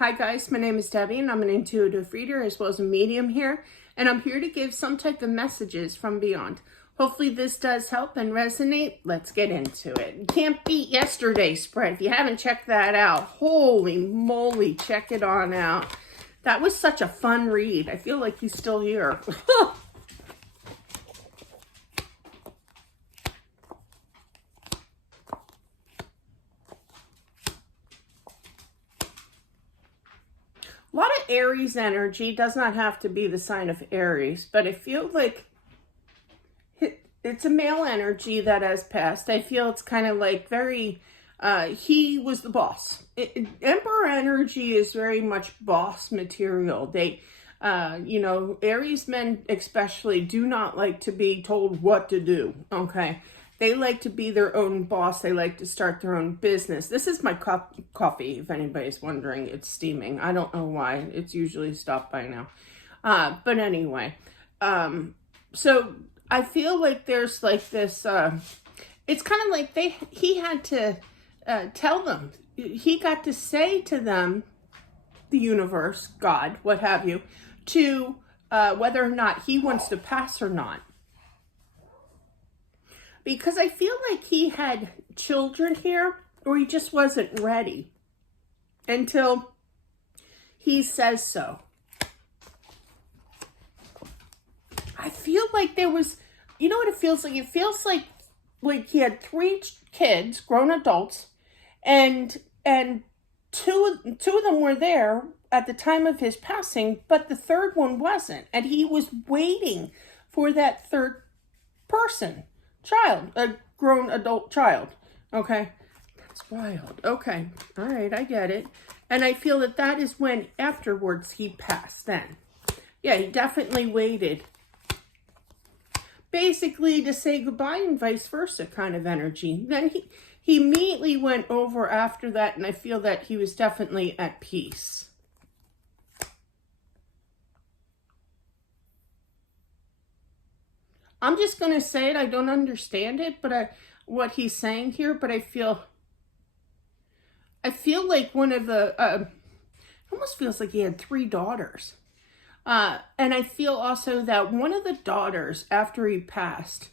Hi guys, my name is Debbie and I'm an intuitive reader as well as a medium here, and I'm here to give some type of messages from beyond. Hopefully this does help and resonate. Let's get into it. Can't beat yesterday's spread. If you haven't checked that out, holy moly, check it on out. That was such a fun read. I feel like he's still here. A lot of Aries energy. Does not have to be the sign of Aries, but I feel like it's a male energy that has passed. I feel it's kind of like very, he was the boss. Emperor energy is very much boss material. They, Aries men especially do not like to be told what to do, okay? They like to be their own boss. They like to start their own business. This is my coffee, if anybody's wondering. It's steaming. I don't know why. It's usually stopped by now. But anyway, so I feel like there's like this, it's kind of like he had to tell them. He got to say to them, the universe, God, what have you, to whether or not he wants to pass or not. Because I feel like he had children here, or he just wasn't ready until he says so. I feel like there was, you know what it feels like? It feels like he had 3 kids, grown adults, and two of them were there at the time of his passing, but the third one wasn't. And he was waiting for that third person. Child, a grown adult child. Okay, that's wild. Okay, all right, I get it. And I feel that that is when afterwards he passed then. Yeah, he definitely waited. Basically to say goodbye and vice versa kind of energy. Then he immediately went over after that, and I feel that he was definitely at peace. I'm just going to say it. I don't understand it, but what he's saying here, but I feel like one of the, it almost feels like he had 3 daughters. And I feel also that one of the daughters, after he passed,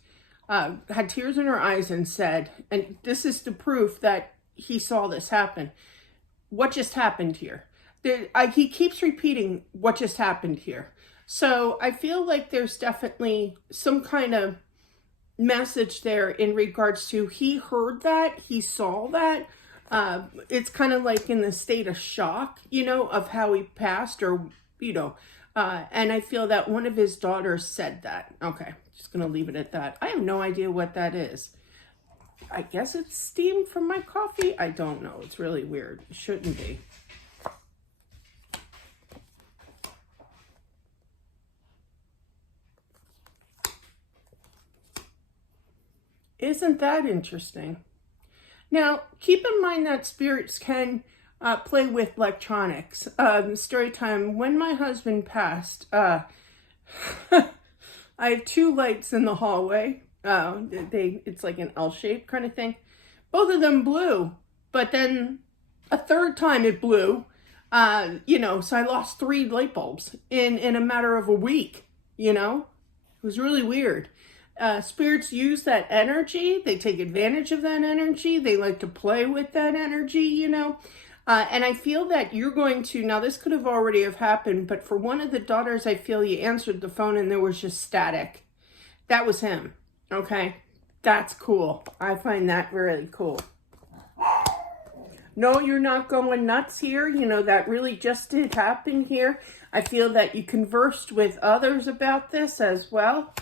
had tears in her eyes and said, and this is the proof that he saw this happen, what just happened here? He keeps repeating, what just happened here? So I feel like there's definitely some kind of message there in regards to he heard that, he saw that. It's kind of like in the state of shock, of how he passed, or, and I feel that one of his daughters said that. Okay, just going to leave it at that. I have no idea what that is. I guess it's steam from my coffee. I don't know. It's really weird. It shouldn't be. Isn't that interesting? Now, keep in mind that spirits can play with electronics. Story time. When my husband passed, I have 2 lights in the hallway. It's like an L-shaped kind of thing. Both of them blew, but then a third time it blew. So I lost 3 light bulbs in a matter of a week. It was really weird. Spirits use that energy. They take advantage of that energy. They like to play with that energy, and I feel that you're going to, now this could have already have happened, but for one of the daughters, I feel you answered the phone and there was just static. That was him. Okay. That's cool. I find that really cool. No, you're not going nuts here. That really just did happen here. I feel that you conversed with others about this as well.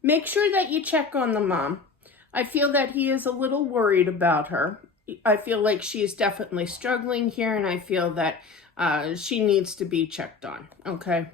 Make sure that you check on the mom. I feel that he is a little worried about her. I feel like she is definitely struggling here, and I feel that she needs to be checked on, okay?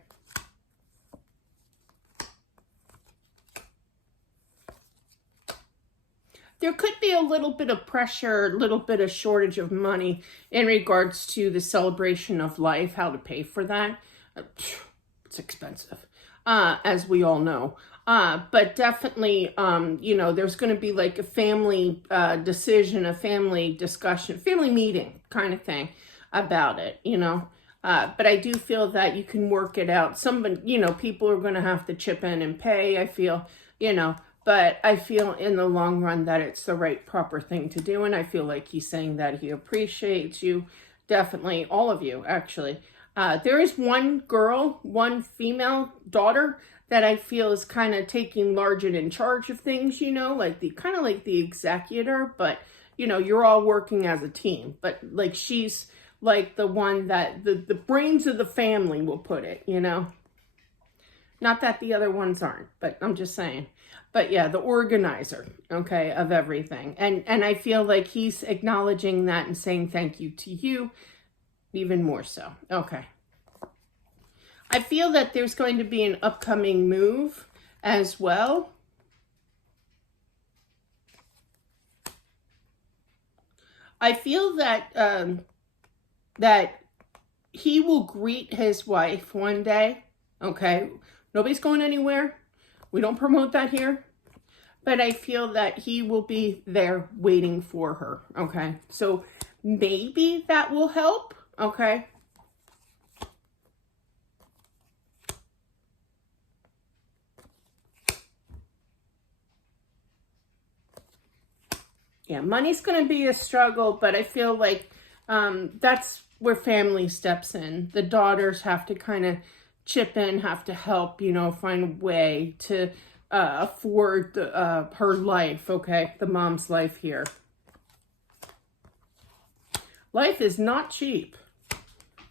There could be a little bit of pressure, a little bit of shortage of money in regards to the celebration of life, how to pay for that. It's expensive, as we all know. But definitely, you know, there's going to be like a family decision, a family discussion, family meeting kind of thing about it, you know. But I do feel that you can work it out. Somebody, you know, people are going to have to chip in and pay, I feel, you know. But I feel in the long run that it's the right, proper thing to do. And I feel like he's saying that he appreciates you. Definitely, all of you, actually. There is one girl, one female daughter that I feel is kind of taking large and in charge of things, you know, like the kind of like the executor, but you know, you're all working as a team. But like she's like the one that the brains of the family, will put it, you know. Not that the other ones aren't, but I'm just saying. But yeah, the organizer, okay, of everything. And I feel like he's acknowledging that and saying thank you to you even more so. Okay. I feel that there's going to be an upcoming move as well. I feel that that he will greet his wife one day. Okay, nobody's going anywhere. We don't promote that here. But I feel that he will be there waiting for her. Okay, so maybe that will help. Okay. Yeah, money's going to be a struggle, but I feel like that's where family steps in. The daughters have to kind of chip in, have to help, you know, find a way to afford her life, okay? The mom's life here. Life is not cheap.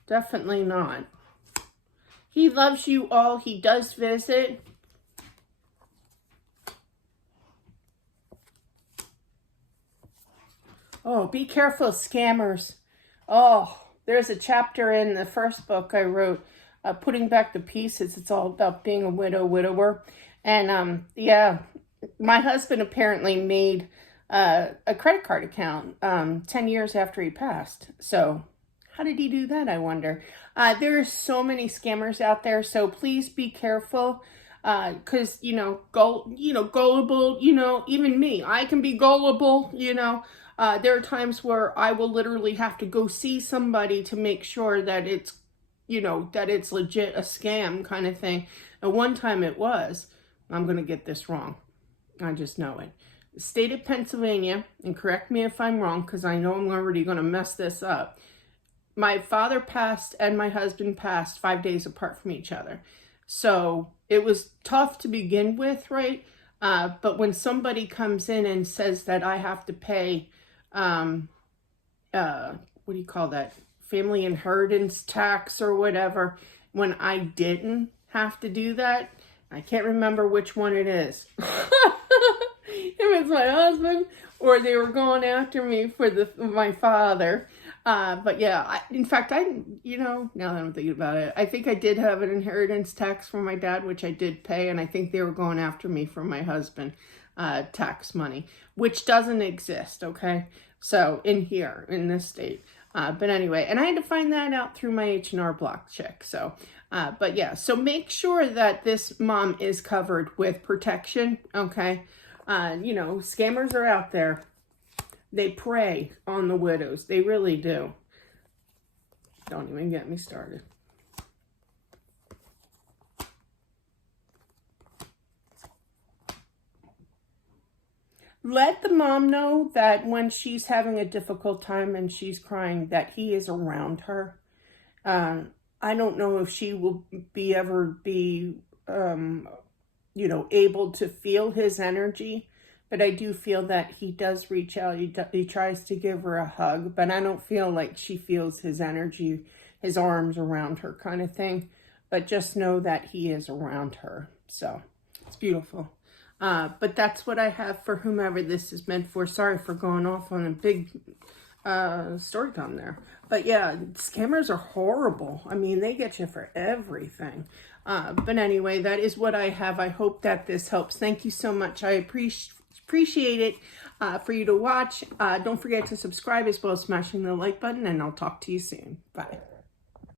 Definitely not. He loves you all. He does visit. Oh, be careful, scammers. Oh, there's a chapter in the first book I wrote, Putting Back the Pieces. It's all about being a widower. And yeah, my husband apparently made a credit card account 10 years after he passed. So how did he do that, I wonder? There are so many scammers out there, so please be careful. Because, you know, gullible, you know, even me, I can be gullible, you know. There are times where I will literally have to go see somebody to make sure that it's, you know, that it's legit a scam kind of thing. And one time it was, I'm going to get this wrong. I just know it. The state of Pennsylvania, and correct me if I'm wrong, because I know I'm already going to mess this up. My father passed and my husband passed 5 days apart from each other. So it was tough to begin with, right? But when somebody comes in and says that I have to pay, what do you call that? Family inheritance tax or whatever, when I didn't have to do that, I can't remember which one it is. It was my husband, or they were going after me for my father. But yeah, in fact, you know, now that I'm thinking about it, I think I did have an inheritance tax from my dad, which I did pay, and I think they were going after me for my husband, tax money, which doesn't exist, okay? So, in here, in this state. But anyway, and I had to find that out through my H&R Block check, so, but yeah, so make sure that this mom is covered with protection, okay? You know, scammers are out there. They prey on the widows. They really do. Don't even get me started. Let the mom know that when she's having a difficult time and she's crying, that he is around her. I don't know if she will ever be, you know, able to feel his energy. But I do feel that he does reach out. He tries to give her a hug, but I don't feel like she feels his energy, his arms around her kind of thing. But just know that he is around her. So it's beautiful. But that's what I have for whomever this is meant for. Sorry for going off on a big story time there. But yeah, scammers are horrible. I mean, they get you for everything. But anyway, that is what I have. I hope that this helps. Thank you so much. I appreciate it for you to watch. Don't forget to subscribe as well as smashing the like button, and I'll talk to you soon. Bye.